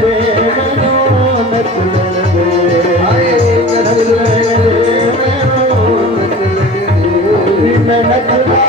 दे मैनू नचलन दे हाय नचलन दे मैनू नचलन दे मैं नचदा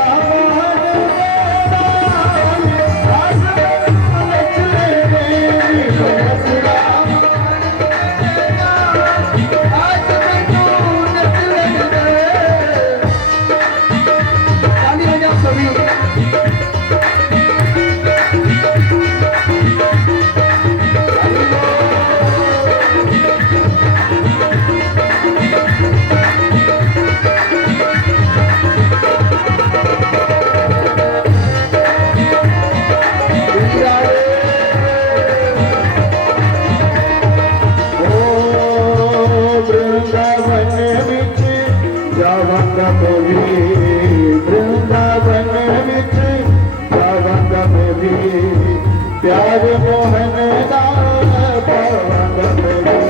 प्यार मोहन दान पवन में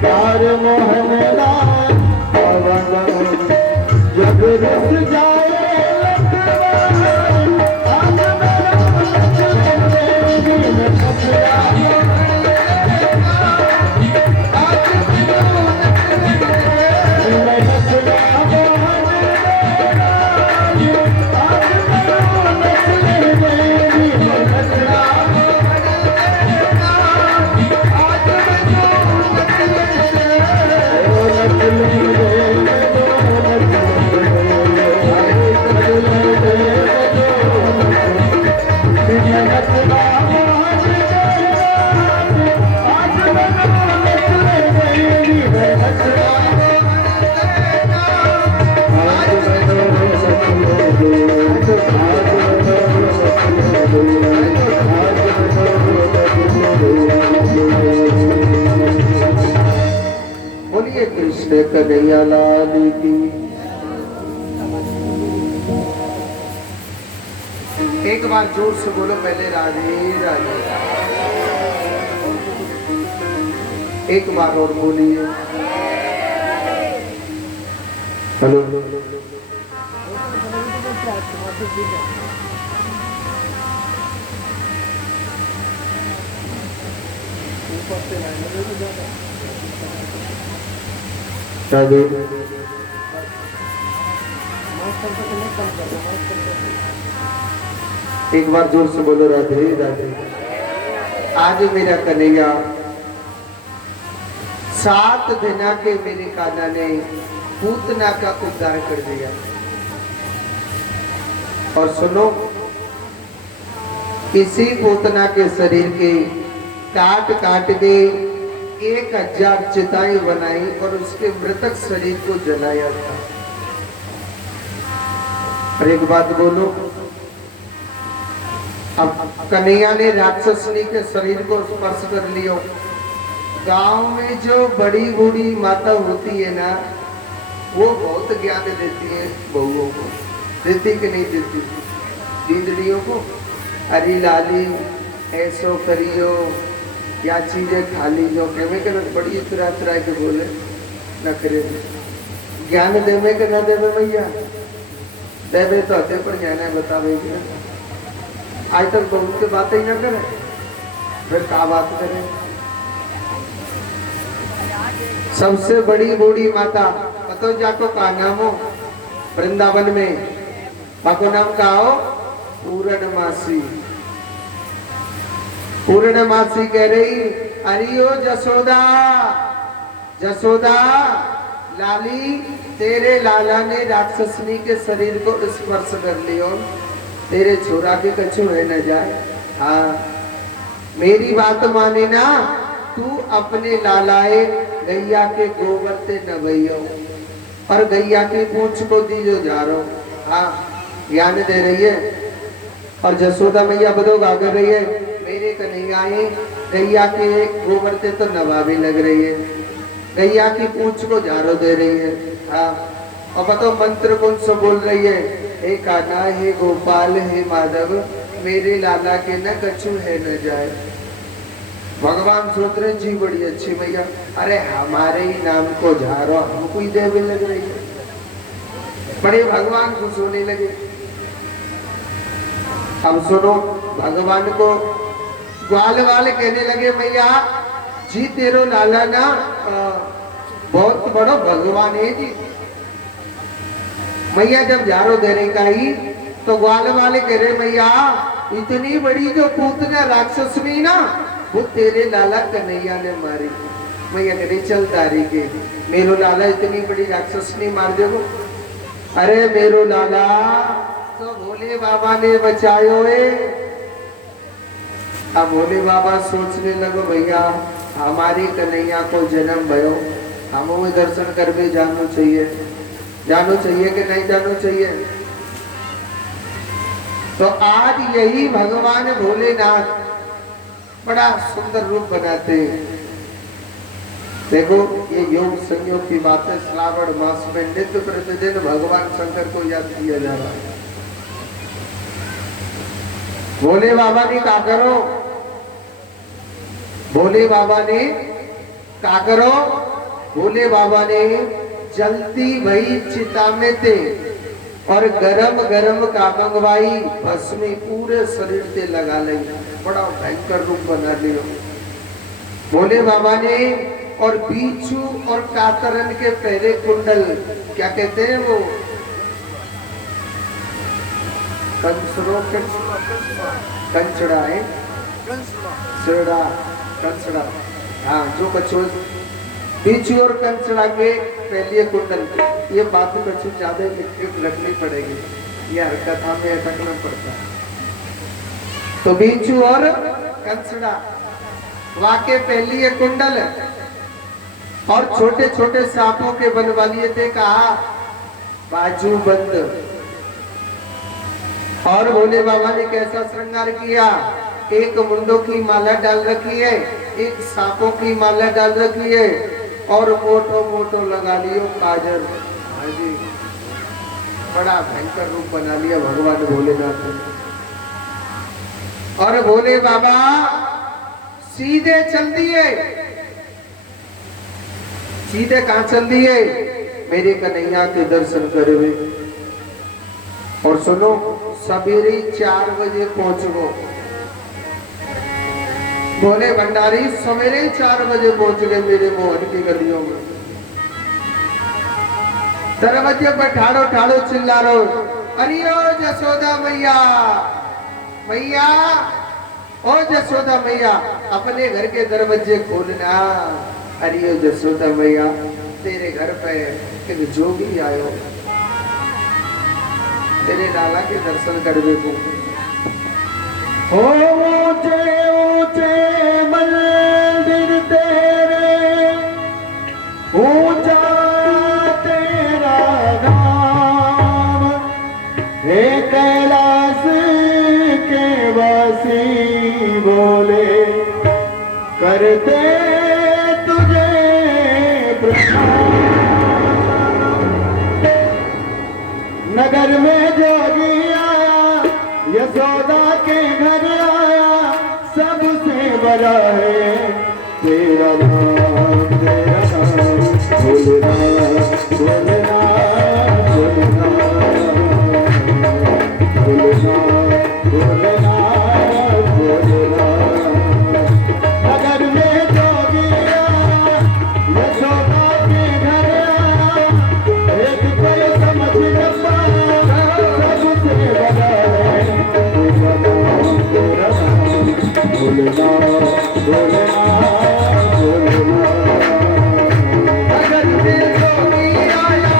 प्यार मोहन दान पवन जब रुस जाए कृष्ण कन्हैया लाल की। एक बार जोर से बोलो पहले राधे राधे। एक बार और बोलिए हेलो। राधे एक बार जोर से बोलो राधे राधे। आज मेरा कन्हैया 7 दिन के मेरे कान्हा ने पूतना का उद्धार कर दिया। और सुनो, किसी पूतना के शरीर के काट काट के 1000 चिताएं बनाई और उसके मृतक शरीर को जलाया था। और एक बात बोलो, अब कन्हैया ने राक्षसनी के शरीर को स्पर्श कर लिया। गांव में जो बड़ी बूढ़ी माता होती है ना, वो बहुत ज्ञान देती है बहुओं को। देती कि नहीं देती? दीदड़ियों को, अरे लाली ऐसो करियो या चीजें खा लीजो, केमिकल बड़ी तरह के बोले न करे। ज्ञान देवे के न देवे भैया? देवे तो हते पर ज्ञान है बतावे। आज तक तो उनके बात ही ना करे, फिर क्या बात करें? सबसे बड़ी बूढ़ी माता पतो जाको का नाम हो वृंदावन में, बाको नाम का हो पूर्णमासी। पूर्णमासी कह रही, अरियो जसोदा जसोदा लाली, तेरे लाला ने राक्षसनी के शरीर को स्पर्श कर लियो, तेरे छोरा के कछु है न जाए। हाँ मेरी बात माने ना, तू अपने लालाए गैया के गोबर से नवैयो और गैया की पूंछ को दीजो जा रहा। हाँ ज्ञान दे रही है। और जसोदा मैया बदोगा कर रही है, मेरे कन्हैयाए गैया के गोबर से तो नवाबी लग रही है, गैया की पूंछ को झाड़ो दे रही है। हाँ और बताओ मंत्र कौन सा बोल रही है? हे कान्हा, हे गोपाल, हे माधव, मेरे लाला के न कछु है न जाए। भगवान सोच रहे जी बड़ी अच्छी मैया, अरे हमारे ही नाम को झाड़ो, हमको ही देवे लग रही है। बड़े भगवान खुश होने लगे। हम सुनो, भगवान को ग्वाल वाले कहने लगे मैया जी तेरो लाला ना बहुत बड़ो भगवान है जी। मैया जब जारो देने का ही तो ग्वाल वाले कह रहे मैया इतनी बड़ी जो पूतना राक्षसनी ना वो तेरे लाला कन्हैया ने मारी। मैया कह रही चल तारी के मेरो लाला इतनी बड़ी राक्षसनी मार देगो। अरे मेरो लाला तो भोले बाबा ने बचायो है। अब भोले बाबा सोचने लगो भैया हमारी कन्हैया को जन्म भयो हमें दर्शन कर भी जानो चाहिए कि नहीं जानो चाहिए। तो आज यही भगवान भोलेनाथ बड़ा सुंदर रूप बनाते हैं। देखो ये योग संयोग की बात है। श्रावण मास में नित्य प्रतिदिन भगवान शंकर को याद किया जा रहा है। भोले बाबा ने क्या करो, भोले बाबा ने क्या करो, भोले बाबा ने जलती भई चिता में थे और गरम गरम का मंगवाई भस्मी पूरे शरीर से लगा ली। बड़ा भयंकर रूप बना लियो भोले बाबा ने। और बीचू और कातरन के पहले कुंडल क्या कहते हैं वो कंचड़ा है कंचड़ा हाँ जो कछुआ बीचू और कंचड़ा के पहले कुंडल। ये बात कछु ज्यादा रखनी पड़ेगी, ये हरकत हमें अटकना पड़ता है। तो बीचू और कंचड़ा वाके पहली ये कुंडल और छोटे छोटे सांपों के बनवा लिए थे। कहा बाजू बंद। और भोले बाबा ने कैसा श्रृंगार किया, एक मुंडों की माला डाल रखी है, एक सांपों की माला डाल रखी है और मोटो मोटो लगा लियो काजल। हाँ जी बड़ा भयंकर रूप बना लिया भगवान भोलेनाथ ने। और भोले बाबा सीधे चल दिए। सीधे कहां चल दिए, मेरे कन्हैया के दर्शन करे। और सुनो सवेरे 4 बजे पहुंचो। भोले भंडारी सवेरे 4 बजे पहुंच गए मेरे मोहन की गलियों में। दरवाजे पर ठाड़ो ठाड़ो चिल्ला रहो अरे ओ जसोदा मैया मैया ओ जसोदा मैया अपने घर के दरवाजे खोलना। अरे ओ जसोदा मैया तेरे घर पे एक जोगी आयो, तेरे लाला के दर्शन करवे को। हो ऊंचे ऊंचे मंदिर तेरे, ऊंचा तेरा नाम, हे कैलाश के वासी बोले करते तुझे प्रणाम। नगर में जोगी आया, यशोदा के घर आया, सबसे बड़ा है तेरा नाम, तेरा नाम भोलेनाथ भोलेनाथ भोलेनाथ भोलेनाथ भोलेनाथ भोलेनाथ। नगर में जोगी आया, यशोदा के घर आया, एक कोई समझ न पाया, सबसे बड़ा है तेरा नाम, तेरा नाम भोलेनाथ भोलेनाथ भोलेनाथ। नगर में जोगी आया,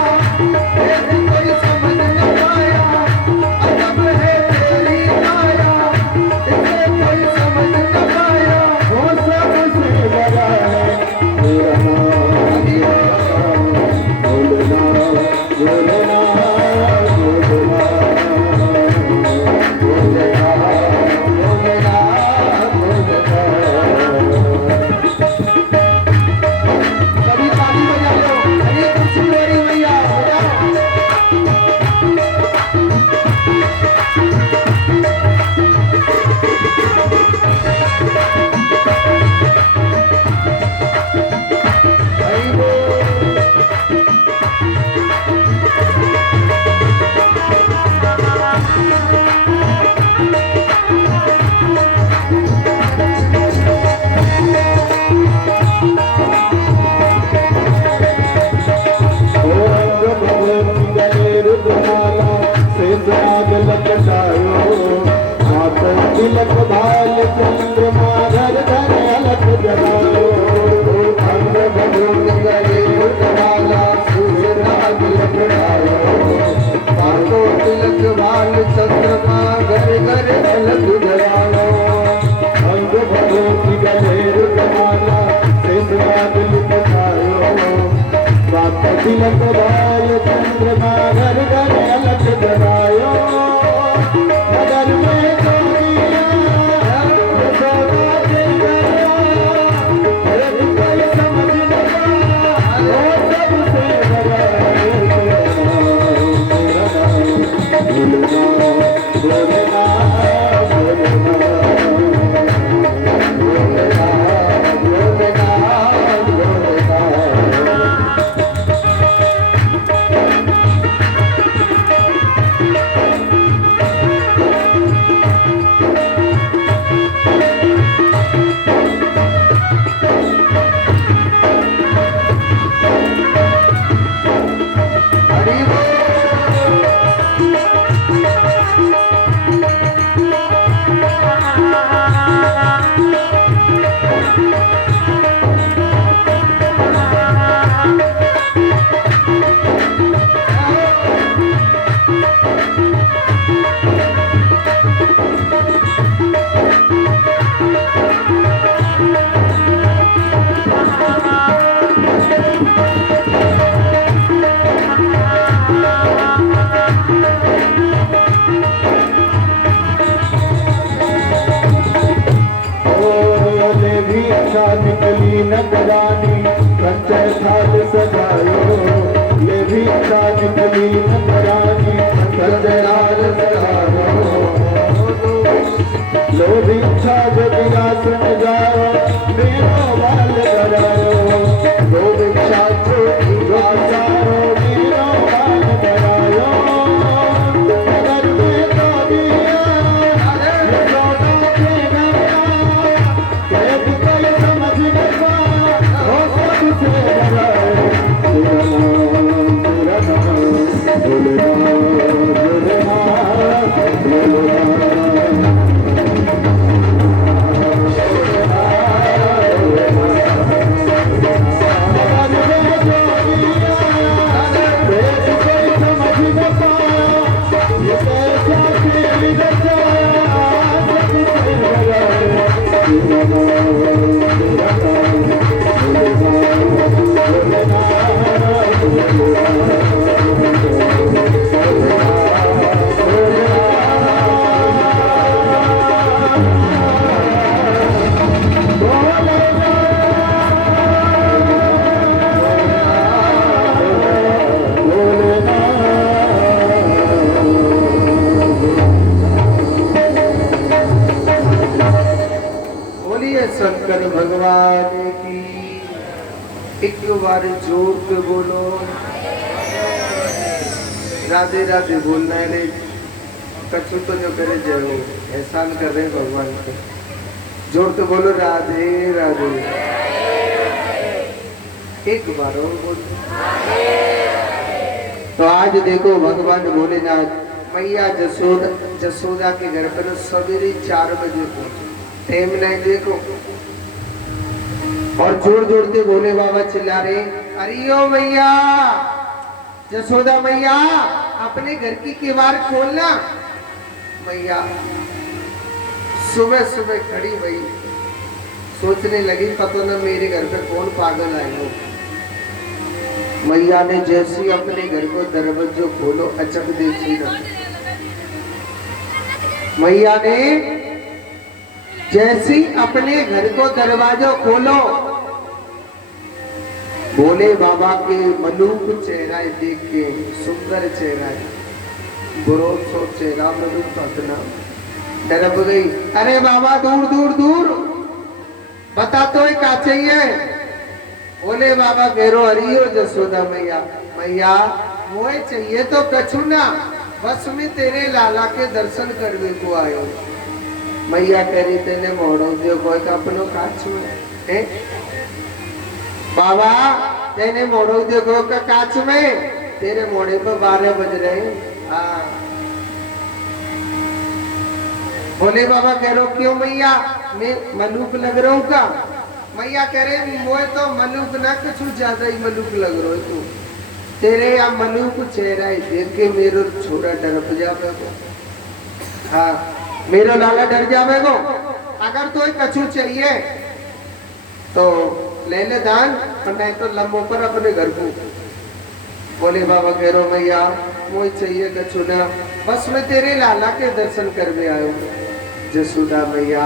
नगरानी कंचय थाल सजायो, ये भी ताज कुली नगरानी कंचय थाल सजायो। लोभी छाज विरासन जाओ, मेरो बाल करायो, लोभी छाज विरासन मेरो बाल करायो। नगर में तो दिया यशोदा के नैया, कैद कोई समझ न पाया, हो सबसे डराए। तेरा नाम भोलेनाथ, भोलेनाथ, भोलेनाथ। शंकर भगवान की। एक बार जोर के बोलो राधे राधे बोलना है रे। कछु तो जो करे जरूर एहसान कर रहे हैं भगवान के। जोर के बोलो राधे राधे। एक बार और बोलो। तो आज देखो भगवान भोलेनाथ मैया जसोदा के घर पर सवेरे 4 बजे पहुंचे। टाइम नहीं देखो और जोर जोर से भोले बाबा चिल्ला रहे, अरे ओ मैया जसोदा मैया अपने घर की किवाड़ खोलना। मैया सुबह सुबह खड़ी हुई, सोचने लगी पता न मेरे घर पे कौन पागल आए हो। मैया ने जैसी अपने घर को दरवाजा खोलो, अचक देखी ना मैया ने जैसी अपने घर को दरवाजा खोलो, भोले बाबा के मलूक चेहरा देख के, सुंदर चेहरा बुरोसो चेहरा मलूक पतना डरब गई। अरे बाबा दूर दूर दूर बता तो क्या चाहिए। भोले बाबा घेरो हरियो जसोदा मैया। मैया मोए चाहिए तो कछु ना, बस में तेरे लाला के दर्शन करने को आयो। मैया कह रही तेने मोड़ो दियो कोई का अपनो काच में। बाबा तेने मोड़ो दियो कोई का काच में, तेरे मोड़े पर 12 बज रहे। हाँ भोले बाबा कह रहे हो क्यों मैया मैं मलूक लग रहा हूँ का। मैया कह रहे मोए तो मलूक ना कुछ ज्यादा ही मलूक लग रहा है तू। तेरे या मलूक चेहरा देख के मेरो छोरा डर जावे को। हाँ मेरा लाला डर जावे को। अगर तो कछु चाहिए तो ले ले दान, नहीं तो लंबो पर अपने घर को। बोले बाबा कह रो मैया मोई चाहिए कछु ना, बस मैं तेरे लाला के दर्शन करने आयो। जसोदा मैया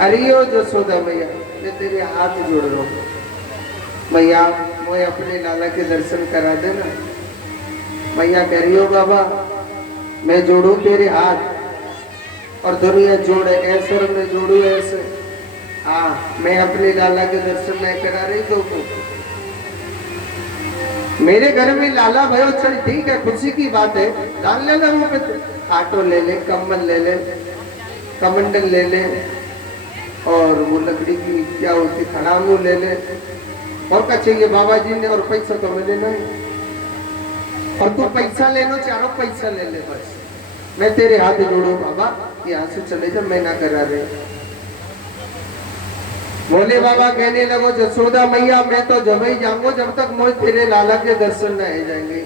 अरे ओ जसोदा मैया मैं तेरे हाथ जोड़ रहा हूँ। मैया मोए अपने लाला के दर्शन करा देना। मैया कह रही हो बाबा मैं जोड़ू तेरे हाथ और दुनिया जोड़े ऐसे और मैं जोड़ू ऐसे। हाँ मैं अपने लाला के दर्शन नहीं करा रही तो मेरे घर में लाला भयो चल ठीक है खुशी की बात है। डाल ले ले वो पे आटो ले ले, कम्बल ले ले, कमंडल ले ले और वो लकड़ी की क्या होती खड़ामू ले ले। और क्या चाहिए बाबा जी ने। और पैसा तो मिले नहीं और तू पैसा लेनो चारों पैसा ले ले बस। मैं तेरे हाथ जोड़ू बाबा यहाँ से चले जा, मैं ना करा रहे। भोले बाबा कहने लगो जसोदा मैया मैं तो जब ही जाऊंगा जब तक मुझे तेरे लाला के दर्शन न आ जाएंगे।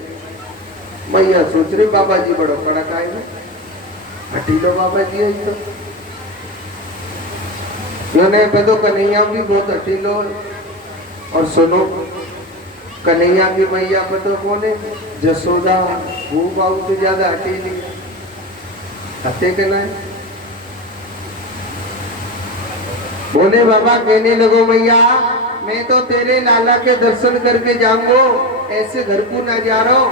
मैया सोच रही बाबा जी बड़ो कड़क आएगा, हटी लो बाबा जी आई तो योने कदो कन्हैया भी बहुत हटी लो। और सुनो कन्हैया की मैया पतो कौन है? जसोदा। वो बाबू से ज्यादा हटी नहीं, हते के नहीं। बोले बाबा कहने लगो मैया मैं तो तेरे लाला के दर्शन करके जाऊंगो, ऐसे घर को ना जा रहा हूं।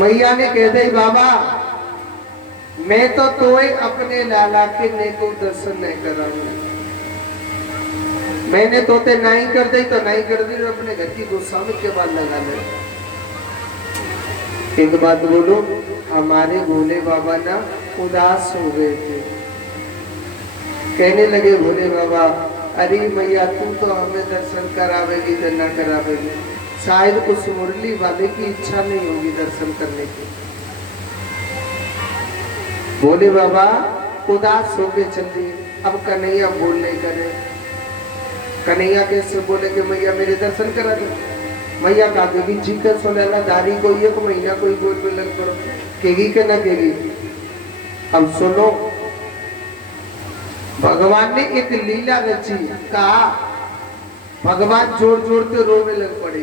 मैया ने कह दे बाबा मैं तो तोए अपने लाला के neko दर्शन नहीं कराऊंगा, मैंने तोते नहीं कर दी तो नहीं कर दी, अपने घर की गोस्वामी के बाद लगा ले। एक बात बोलो, हमारे भोले बाबा ना उदास हो गए थे, कहने लगे भोले बाबा अरे मैया तू तो हमें दर्शन करावेगी तो ना करावेगी, शायद उस मुरली वाले की इच्छा नहीं होगी दर्शन करने की। भोले बाबा उदास होके चल दिए। अब कन्हैया बोल नहीं करे, कन्हैया कैसे बोले कि मैया मेरे दर्शन करा दो। मैया का देगी ठीक है सोनेला दारी को एक महीना कोई बोल बोल करो, केगी के ना केगी। अब सुनो, भगवान ने एक लीला रची, कहा भगवान जोर जोर से रोने लग पड़े।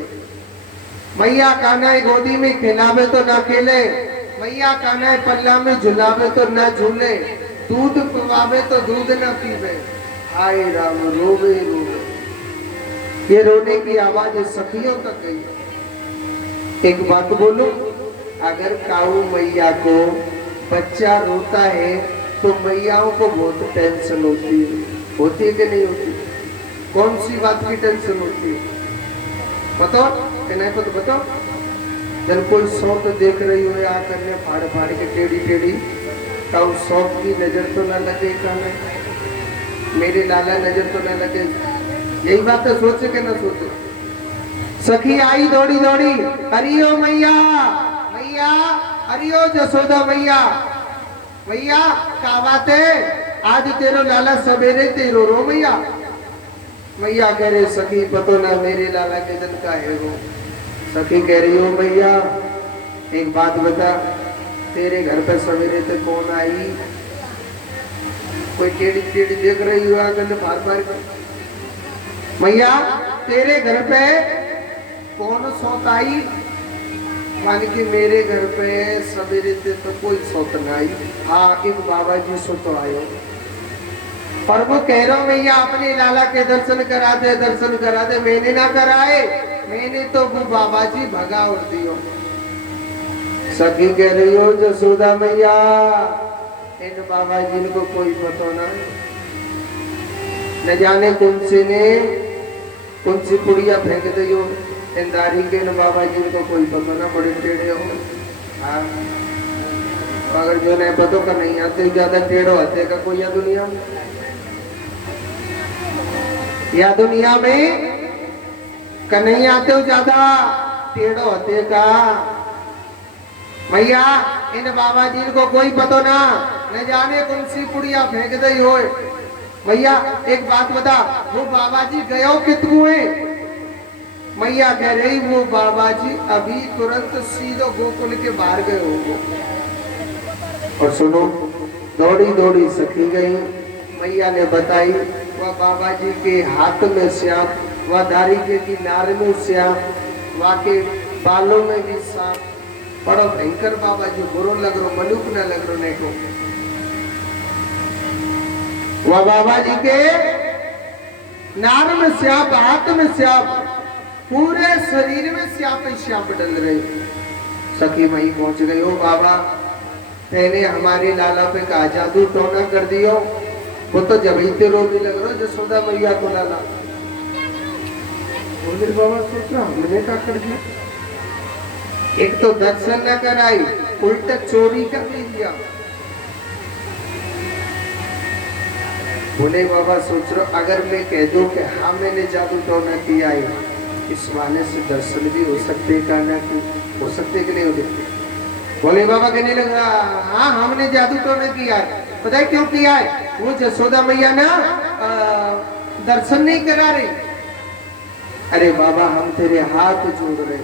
मैया कान्हा गोदी में खिलावे तो ना खेले, मैया कान्हा पल्ला में झुलावे तो ना झूले, दूध पिवावे तो दूध ना पीवे, हाय राम रोवे रोवे। ये रोने की आवाज सखियों तक गई। एक बात बोलो, अगर काऊ मैया को बच्चा रोता है तो मैयाओं को बहुत टेंशन होती है कि नहीं होती? कौन सी बात की टेंशन होती है बताओ, कि नहीं पता बताओ। जब कोई सौत देख रही हो या करने फाड़ फाड़ के टेढ़ी टेढ़ी, तो उस सौत की नजर तो ना लगे, कहना मेरे लाला नजर तो ना लगे, यही बात तो सोचे कि ना सोचे। सखी आई दौड़ी दौड़ी, हरियो मैया मैया, हरियो जसोदा मैया, मैया क्या बात है, आज तेरो लाला सवेरे तेरो रो मैया। मैया कह रहे सखी पतो ना मेरे लाला के दिन का है वो। सखी कह रही हो मैया एक बात बता, तेरे घर पे सवेरे से कौन आई? कोई टेढ़ी टेढ़ी देख रही हो आगे फार फार। मैया तेरे घर पे कौन सौत आई? मान कि मेरे घर पे सवेरे से तो कोई सौत ना आई, हाँ एक बाबा जी सो तो आयो। पर वो कह रहा हूं मैया अपने लाला के दर्शन करा दे, दर्शन करा दे, मैंने ना कराए, मैंने तो वो बाबा जी भगा उड़ दियो। सखी कह रही हो जसोदा मैया इन बाबा जी को कोई पता ना, न जाने कौन सी पुड़िया फेंक दियो इंदारी के, न बाबा जी को कोई पता ना, बड़े टेढ़े हो। हाँ अगर जो नहीं पता का नहीं आते ज्यादा टेढ़ो आते का कोई या दुनिया में कन्हैया आते हो ज्यादा टेढ़ो होते का। भैया इन बाबा जी को कोई पता ना, न जाने कौन सी पुड़िया फेंक दी हो। भैया एक बात बता, वो बाबा जी गयो कितने? मैया कह रही वो बाबा जी अभी तुरंत सीधो गोकुल के बाहर गए होंगे। और सुनो, दौड़ी दौड़ी सखी गई, मैया ने बताई वह बाबा जी के हाथ में श्याम, वह दाढ़ी के किनारे में श्याम, वह के बालों में भी सांप, बड़ो भयंकर बाबा जी, बुरो लग रो मलूक न लग रो नेको। वह बाबा जी के नार में श्याप, हाथ में श्याप, पूरे शरीर में श्याप श्याप डल रहे। सखी मई पहुंच गई, हो बाबा मैंने हमारे लाला पे का जादू टोना कर दियो, वो तो जब ही ते रोने लग रहा जसोदा मैया को लाला। बोले बाबा सोच रहा हमने क्या कर दिया, एक तो दर्शन न कराई, उल्टा चोरी कर दिया। बोले बाबा सोच रहा अगर मैं कह दूं कि हाँ मैंने जादू टोना किया है, इस बहाने से दर्शन भी हो सकते का ना कि हो सकते कि नहीं होते। बोले बाबा कहने लगा हाँ हमने जादू टोना किया है, पता है क्यों किया है? वो जसोदा मैया ना दर्शन नहीं करा रही। अरे बाबा हम तेरे हाथ जोड़ रहे,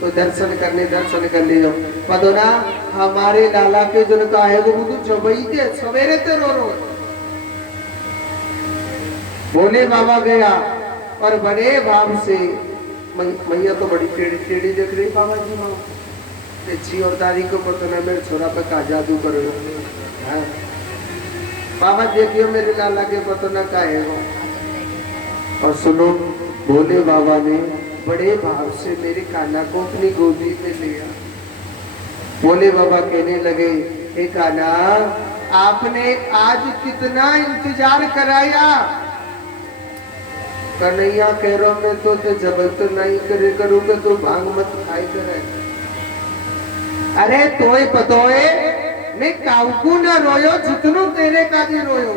तो दर्शन कर ले जाओ। पता ना हमारे लाला के जो का है वो तो जबई थे सवेरे ते रो रो। बोले बाबा गया और बड़े भाव से, मैया तो बड़ी टेढ़ी टेढ़ी देख रही बाबा जी माँ अच्छी और दादी को पता ना मेरे छोरा पे का जादू करो। हाँ? बाबा देखियो मेरे लाला के पतो न का है वो। और सुनो, भोले बाबा ने बड़े भाव से मेरे कान्हा को अपनी गोदी में लिया। भोले बाबा कहने लगे, हे कान्हा, आपने आज कितना इंतजार कराया। कन्हैया कह रहा मैं तो जबर तो नहीं करे करूंगा तो भांग मत खाई करे। अरे तोय पतोए मैं काउकू न रोयो जितनो तेरे का जी रोयो।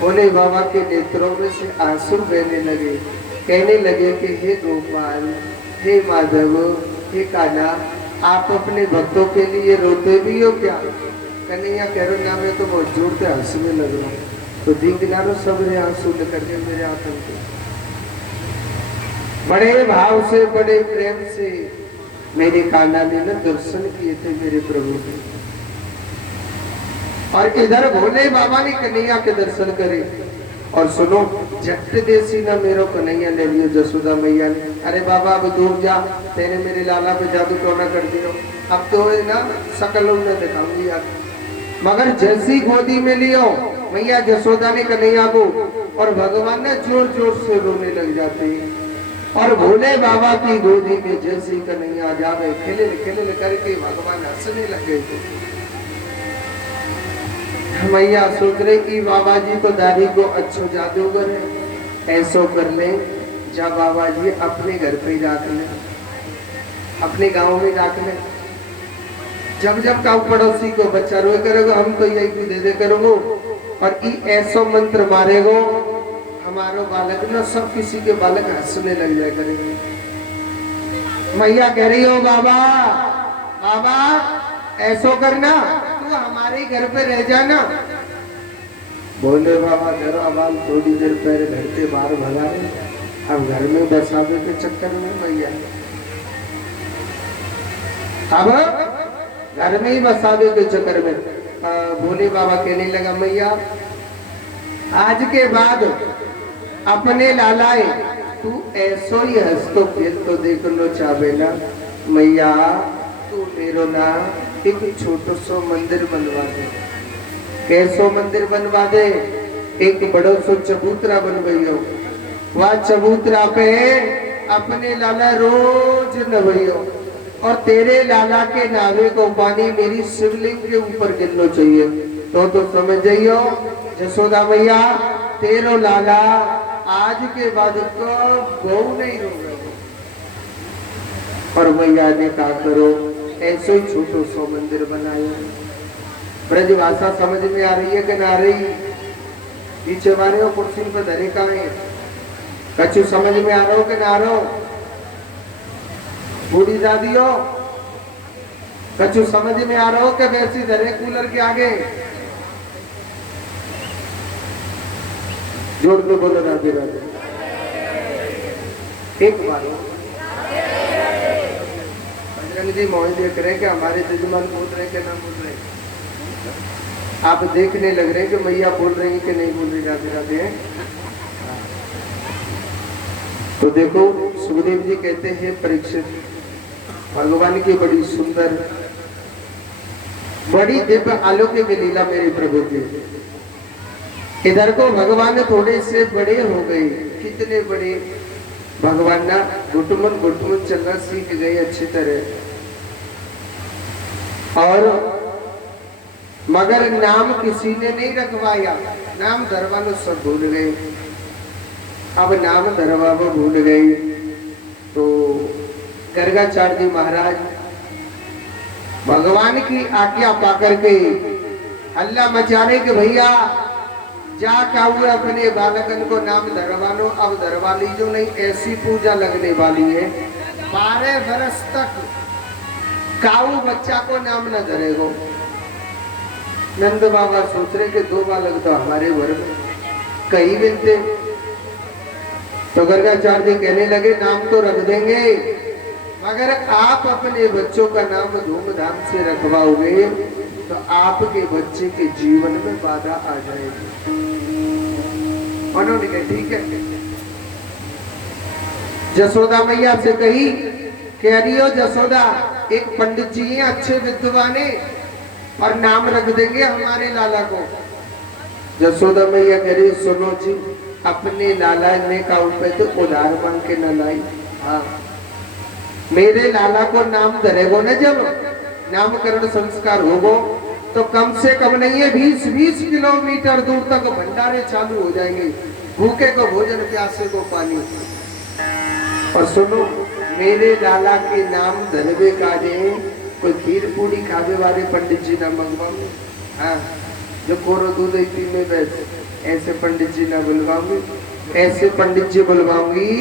भोले बाबा के नेत्रों में से आंसू बहने लगे। कहने लगे कि हे गोपाल, हे माधव, हे कान्हा, आप अपने भक्तों के लिए रोते भी हो क्या? कन्हैया कह रहे ना मैं तो बहुत जोर से हंसने लग रहा हूँ। तो दीकदारों सब ने आंसू लेकर के मेरे आंखों के बड़े भाव से बड़े प्रेम से मेरे कान्हा ने न दर्शन किए थे मेरे प्रभु के। और इधर भोले बाबा ने कन्हैया के दर्शन करे। और सुनो, झट देसी ना मेरो कन्हैया ले लियो जसोदा मैया ने। अरे बाबा अब दूर जा, तेने मेरे लाला पे जादू टोना कर दियो, अब तो है ना सकल न दिखाऊंगी यार। मगर जैसी गोदी में लियो मैया जसोदा ने कन्हैया को, और भगवान ने जोर जोर से रोने लग जाते हैं। और भोले बाबा की गोदी में जैसे कन्हैया जावे खिले करके भगवान हंसने लगे। मैया सोच रहे कि बाबा जी तो दादी को अच्छो जादूगर है, ऐसो कर ले जा बाबा जी अपने घर पे जाक ले, अपने गांव में जाक ले। जब जब काउ पड़ोसी को बच्चा रोए करेगो हम तो यही भी दे दे करोगो, और ई ऐसो मंत्र मारेगो हमारो बालक ना सब किसी के बालक हंसने लग जाए करेंगे। मैया कह रही हो बाबा, बाबा ऐसो करना, तू हमारे घर पे रह जाना। बोले बाबा जरा बाल थोड़ी देर पहले घर के बाहर भगा रहे, अब घर में बसावे के चक्कर में मैया अब घर में ही बसावे के चक्कर में भोले बाबा कहने लगा, मैया आज के बाद अपने लालाए तू ऐसो ही हंस तो फिर तो देख लो चाहे ना। मैया तू मेरो ना एक छोटो सो मंदिर बनवा दे। कैसो मंदिर बनवा दे? एक बड़ो सो चबूतरा बनवाइयो, वह चबूतरा पे अपने लाला रोज नवैयो, और तेरे लाला के नावे को पानी मेरी शिवलिंग के ऊपर गिरना चाहिए। तो समझ जाइयो जसोदा मैया, तेरो लाला आज के बाद को बहु नहीं रोगा। और मैया ने कहा करो ऐसे ही छोटो सो मंदिर बनाया। ब्रजभाषा समझ में आ रही है कि ना रही? पीछे मारे हो कुर्सी पर धरे का है, कछु समझ में आ रहा हो कि ना रहा हो? बूढ़ी दादी हो, कछु समझ में आ रहा हो कि वैसी धरे कूलर के आगे? जोड़ लो, बोलो राधे राधे। एक बार बजरंग जी मोह देख रहे हैं कि हमारे जजमान बोल रहे हैं कि ना बोल रहे हैं? आप देखने लग रहे हैं कि मैया बोल रही है कि नहीं बोल रही? राधे राधे। तो देखो सुखदेव जी कहते हैं, परीक्षित भगवान की बड़ी सुंदर बड़ी दिव्य अलौकिक लीला मेरे प्रभु की। इधर को भगवान थोड़े से बड़े हो गए। कितने बड़े? भगवान ना घुटमुन चलना सीख गए अच्छी तरह, और मगर नाम किसी ने नहीं रखवाया। नाम धरवानो सब भूल गए। अब नाम धरवावा भूल गए तो गर्गाचार्य जी महाराज भगवान की आज्ञा पाकर के हल्ला मचा रहे कि भैया जा काऊ अपने बालकन को नाम धरवालो। अब धरवा लीजो, नहीं ऐसी पूजा लगने वाली है 12 वर्ष तक काऊ बच्चा को नाम न धरेगो। नंद बाबा सोच रहे कि 2 बालक तो हमारे घर में कहीं मिलते। तो गर्गाचार्य कहने लगे नाम तो रख देंगे, मगर आप अपने बच्चों का नाम धूमधाम से रखवाओगे तो आपके बच्चे के जीवन में बाधा आ जाएगी। उन्होंने कहा ठीक है। जसोदा मैया से कही कि अरियो जसोदा, एक पंडित जी हैं अच्छे विद्वान हैं और नाम रख देंगे हमारे लाला को। जसोदा मैया कह रही सुनो जी, अपने लाला ने का ऊपर तो उधार मांग के न लाई। हाँ, मेरे लाला को नाम धरेगो न, जब नामकरण संस्कार होगो तो कम से कम नहीं है 20-20 किलोमीटर दूर तक भंडारे चालू हो जाएंगे, भूखे को भोजन, प्यासे को पानी। और सुनो, मेरे लाला के नाम धरवे काजे कोई खीर पूरी खावे वाले पंडित जी ना मंगवाऊंगी। हाँ, जो कोरो दूध पीने बैठे ऐसे पंडित जी ना बुलवाऊंगी, ऐसे पंडित जी बुलवाऊंगी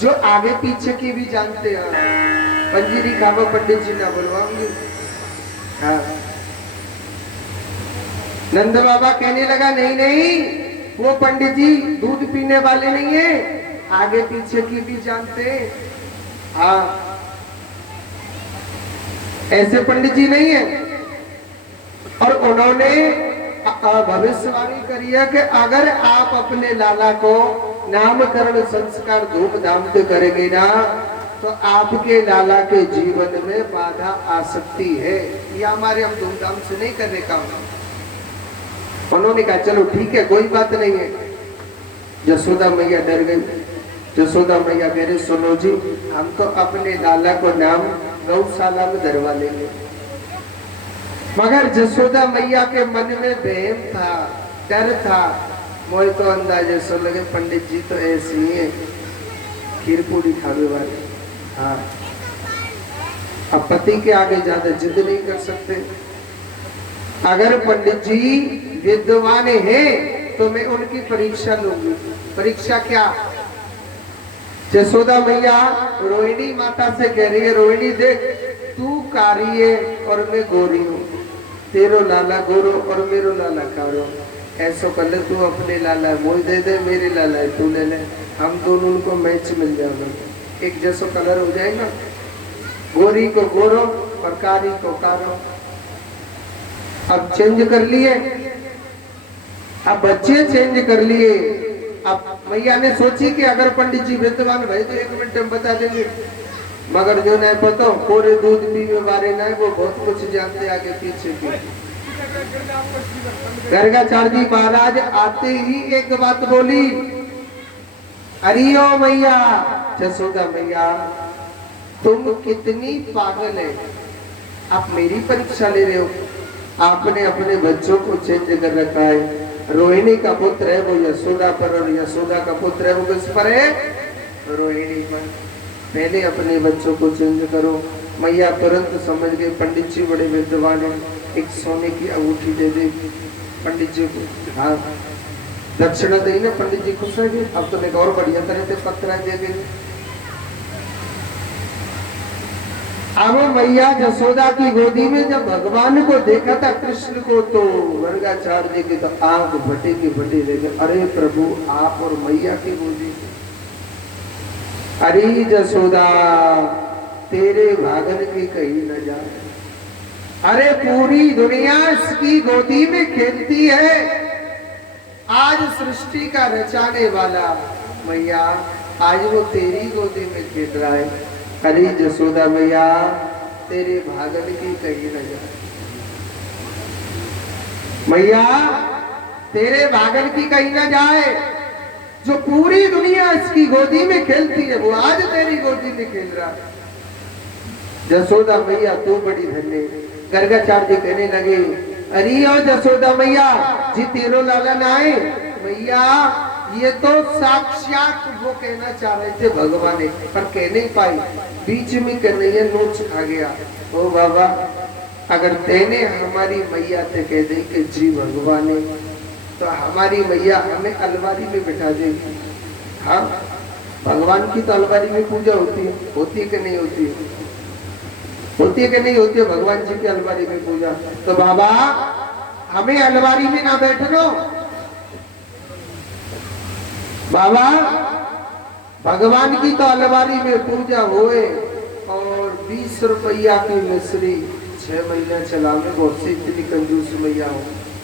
जो आगे पीछे की भी जानते हैं। पंजीरी खावा पंडित जी ना बुलवाऊंगी। हाँ, नंद बाबा कहने लगा नहीं नहीं, वो पंडित जी दूध पीने वाले नहीं है, आगे पीछे की भी जानते हैं। हाँ, ऐसे पंडित जी नहीं है। और उन्होंने भविष्यवाणी करी है कि अगर आप अपने लाला को नामकरण संस्कार धूमधाम से करेंगे ना, तो आपके लाला के जीवन में बाधा आ सकती है। ये हमारे हम धूमधाम से नहीं करने का। उन्होंने कहा चलो ठीक है, कोई बात नहीं है। जसोदा मैया डर गई। जसोदा मैया कह रही सुनो जी, हम तो अपने लाला को नाम गौशाला में धरवा लेंगे। मगर जसोदा मैया के मन में वहम था, डर था। मोए तो अंदाजे सो लगे पंडित जी तो ऐसे ही है, खीर पूरी खावे वाले। हाँ, अब पति के आगे ज्यादा जिद नहीं कर सकते। अगर पंडित जी विद्वान हैं तो मैं उनकी परीक्षा लूंगी। परीक्षा क्या? जसोदा मैया रोहिणी माता से कह रही है, रोहिणी देख, तू कारी है और मैं गोरी हूँ, तेरो लाला गोरो और मेरो लाला कारो। ऐसा कर ले, तू अपने लाला मोल दे दे, मेरे लाला है तू ले ले, हम दोनों उनको मैच मिल जाएगा, एक जैसा कलर हो जाएगा, गोरी को गोरो और कारी को कारो। अब चेंज कर लिए, अब बच्चे चेंज कर लिए। अब मैया ने सोची कि अगर पंडित जी विद्वान भाई तो 1 मिनट में बता देंगे, मगर जो नहीं पता पूरे दूध पीने वाले नहीं, वो बहुत कुछ जानते आगे पीछे की। गर्गाचार्य जी महाराज आते ही एक बात बोली, अरे ओ मैया, जसोदा मैया तुम कितनी पागल है, आप मेरी परीक्षा ले रहे हो। आपने अपने बच्चों को चेंज कर रखा है। रोहिणी का पुत्र है वो यशोदा पर, और यशोदा का पुत्र है वो किस पर है? रोहिणी पर। पहले अपने बच्चों को चेंज करो। मैया तुरंत समझ गई पंडित जी बड़े विद्वान हैं, एक सोने की अंगूठी दे दे पंडित जी को। हाँ, दक्षिणा दी ना, पंडित जी खुश है। अब तो एक और बढ़िया तरह से पत्रा दे दे। अब मैया जसोदा की गोदी में जब भगवान को देखा था, कृष्ण को, तो गर्गाचार्य की तो आंख फटे की फटी रह गई। अरे प्रभु, आप और मैया की गोदी। अरे जसोदा, तेरे भागन की कहीं न जाए। अरे पूरी दुनिया इसकी गोदी में खेलती है। आज सृष्टि का रचाने वाला मैया आज वो तेरी गोदी में खेल रहा है। अरे जसोदा मैया, तेरे भागन की कहीं न जाए। मैया, तेरे भागन की कहीं न जाए। जो पूरी दुनिया इसकी गोदी में खेलती है वो आज तेरी गोदी में खेल रहा है। जसोदा मैया तू बड़ी धन्य। गर्गाचार्य कहने लगे, अरे ओ जसोदा मैया जी, तेरो लाला ना आए। मैया, ये तो साक्षात वो कहना चाह रहे थे भगवान ने, पर कह नहीं पाई, बीच में कन्हैया नोच खा गया। ओ बाबा, अगर तेने हमारी मैया से कह दे कि जी भगवान है, तो हमारी मैया हमें अलमारी में बिठा देगी। हाँ, भगवान की तो अलमारी में पूजा होती है कि नहीं होती है? होती है कि नहीं होती है भगवान जी की अलमारी में पूजा? तो बाबा, हमें अलमारी में ना बैठो बाबा, भगवान की तो अलमारी में पूजा होए और 20 रुपया की मिश्री 6 महीना चलावे, बहुत सी इतनी कंजूस मैया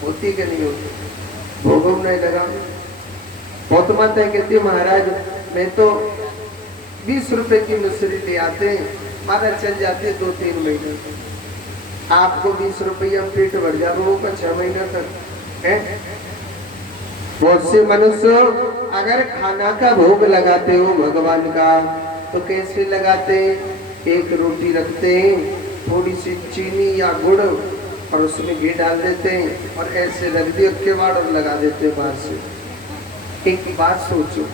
होती कि नहीं होती? भोगम नहीं लगा। बहुत मानता है, कहती महाराज मैं तो 20 रुपए की मिश्री ले आते हैं, हमारा चल जाते हैं 2-3 महीने। आपको 20 रुपया पेट भर जाए वो का 6 महीना तक। हैं? बहुत से मनुष्य अगर खाना का भोग लगाते हो भगवान का तो कैसे लगाते? एक रोटी रखते हैं, थोड़ी सी चीनी या गुड़ और उसमें घी डाल देते हैं और ऐसे रख दिए केवाड़ और लगा देते हैं बाहर से। एक बात सोचो,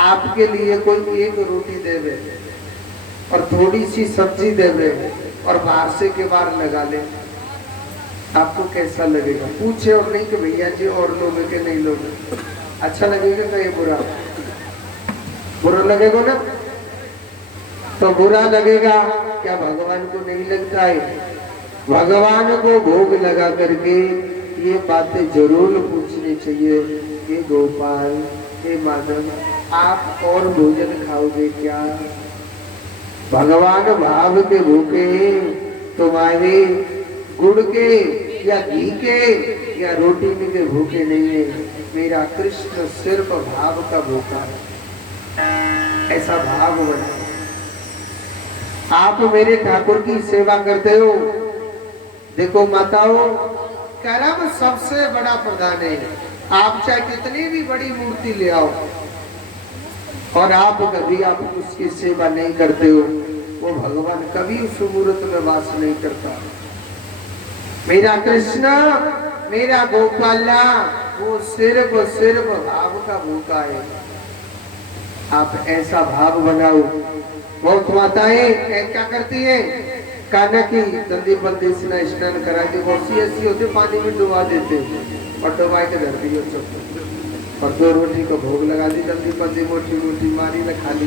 आपके लिए कोई एक रोटी देवे और थोड़ी सी सब्जी देवे और बाहर से केवाड़ लगा ले, आपको कैसा लगेगा? पूछे और नहीं कि भैया जी और लोग के नहीं लोग, अच्छा लगेगा कि ये बुरा? बुरा लगेगा ना? तो बुरा लगेगा, क्या भगवान को नहीं लगता है? भगवान को भोग लगा करके ये बातें जरूर पूछनी चाहिए। हे गोपाल, हे माधव, आप और भोजन खाओगे क्या? भगवान भाव के भूखे तुम्हारे गुड़ के या घी के या रोटी में के भूखे नहीं है। मेरा कृष्ण सिर्फ भाव का भूखा है। ऐसा भाव बना। आप मेरे ठाकुर की सेवा करते हो। देखो माताओं, कर्म सबसे बड़ा प्रधान है। आप चाहे कितनी भी बड़ी मूर्ति ले आओ और आप कभी आप उसकी सेवा नहीं करते हो, वो भगवान कभी उस मूर्त में वास नहीं करता। मेरा कृष्ण, मेरा गोपाला, वो सिर्फ भाव का भूखा है। आप ऐसा भाव बनाओ। बहुत माताएं क्या करती है? कान्हा की दंदी बंदी स्नान करा के बहुत ऐसी होते पानी में डुबा देते और डुबा के धर दी और 2 रोटी को भोग लगा दी, जल्दी बंदी मोटी मोटी मारी न खा ली।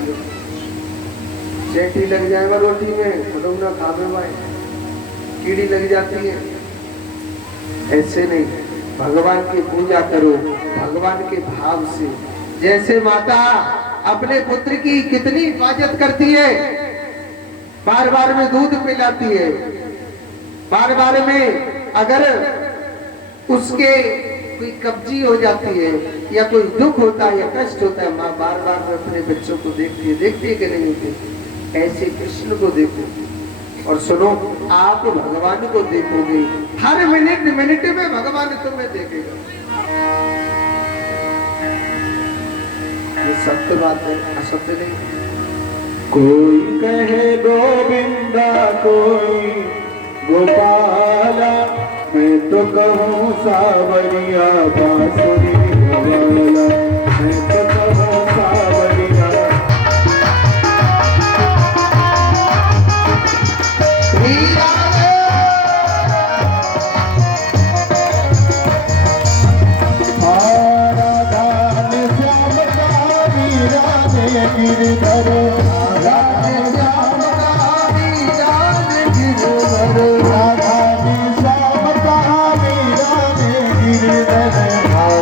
चेटी लग जाएगा रोटी में, लोग ना खावे भाई, कीड़ी लग जाती है। ऐसे नहीं, भगवान की पूजा करो भगवान के भाव से। जैसे माता अपने पुत्र की कितनी हिफाजत करती है, बार बार में दूध पिलाती है, बार बार में अगर उसके कोई कब्जी हो जाती है या कोई दुख होता है या कष्ट होता है, माँ बार बार में अपने बच्चों को देखती है कि नहीं होती। ऐसे कृष्ण को देखो और सुनो, आप भगवान को देखोगे, हर मिनट में भगवान तुम्हें देखेगा। ये सत्य बात है, असत्य नहीं। कोई कहे गोविंदा, कोई गोपाला, मैं तो कहूँ सावरिया बांसुरी वाला, मैं तो कहूँ सावरिया। गिरधर राधे श्याम का वीराने गिरधर, राधे श्याम का वीराने गिरधर,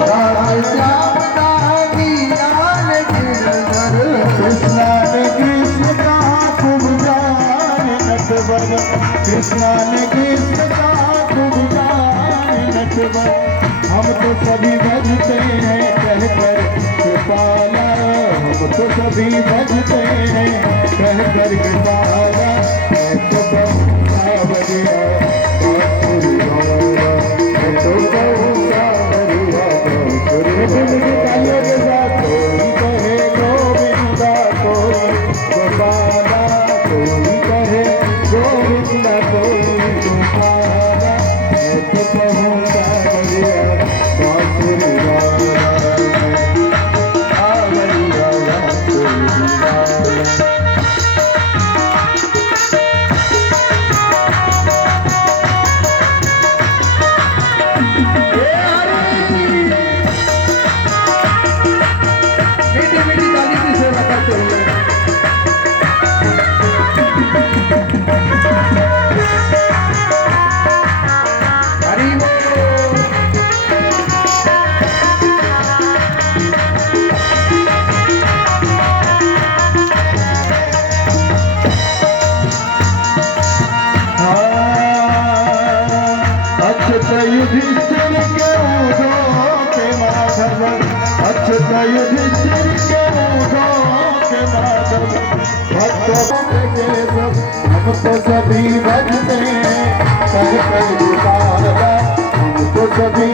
राधे श्याम का वीराने गिरधर। कृष्ण ने कृष्ण का खूब जाने नटवर, कृष्ण ने कृष्ण का खूब जाने नटवर। हम तो सभी बजते हैं कहकर कृपाला, हम तो सभी बजते हैं कहकर कृपाला, मैं तो कहूँ सावरिया बांसुरी वाला, मैं तो कहूँ सावरिया बांसुरी वाला। कोई कहे गोविंदा, कोई गोपाला, कोई कहे गोविंदा, कोई गोपाला, मैं तो कहूँ सावरिया बांसुरी वाला, सावरिया बांसुरी वाला। मीठी मीठी ताली की सेवा करते हुए हरि बोल। अच्युत युधिष्ठिर के ऊँटों के माधव, अच्युत युधिष्ठिर के ऊँटों के माधव, भक्तों के सब हम तो सभी भजते हैं कहकर पुकारा, हम तो सभी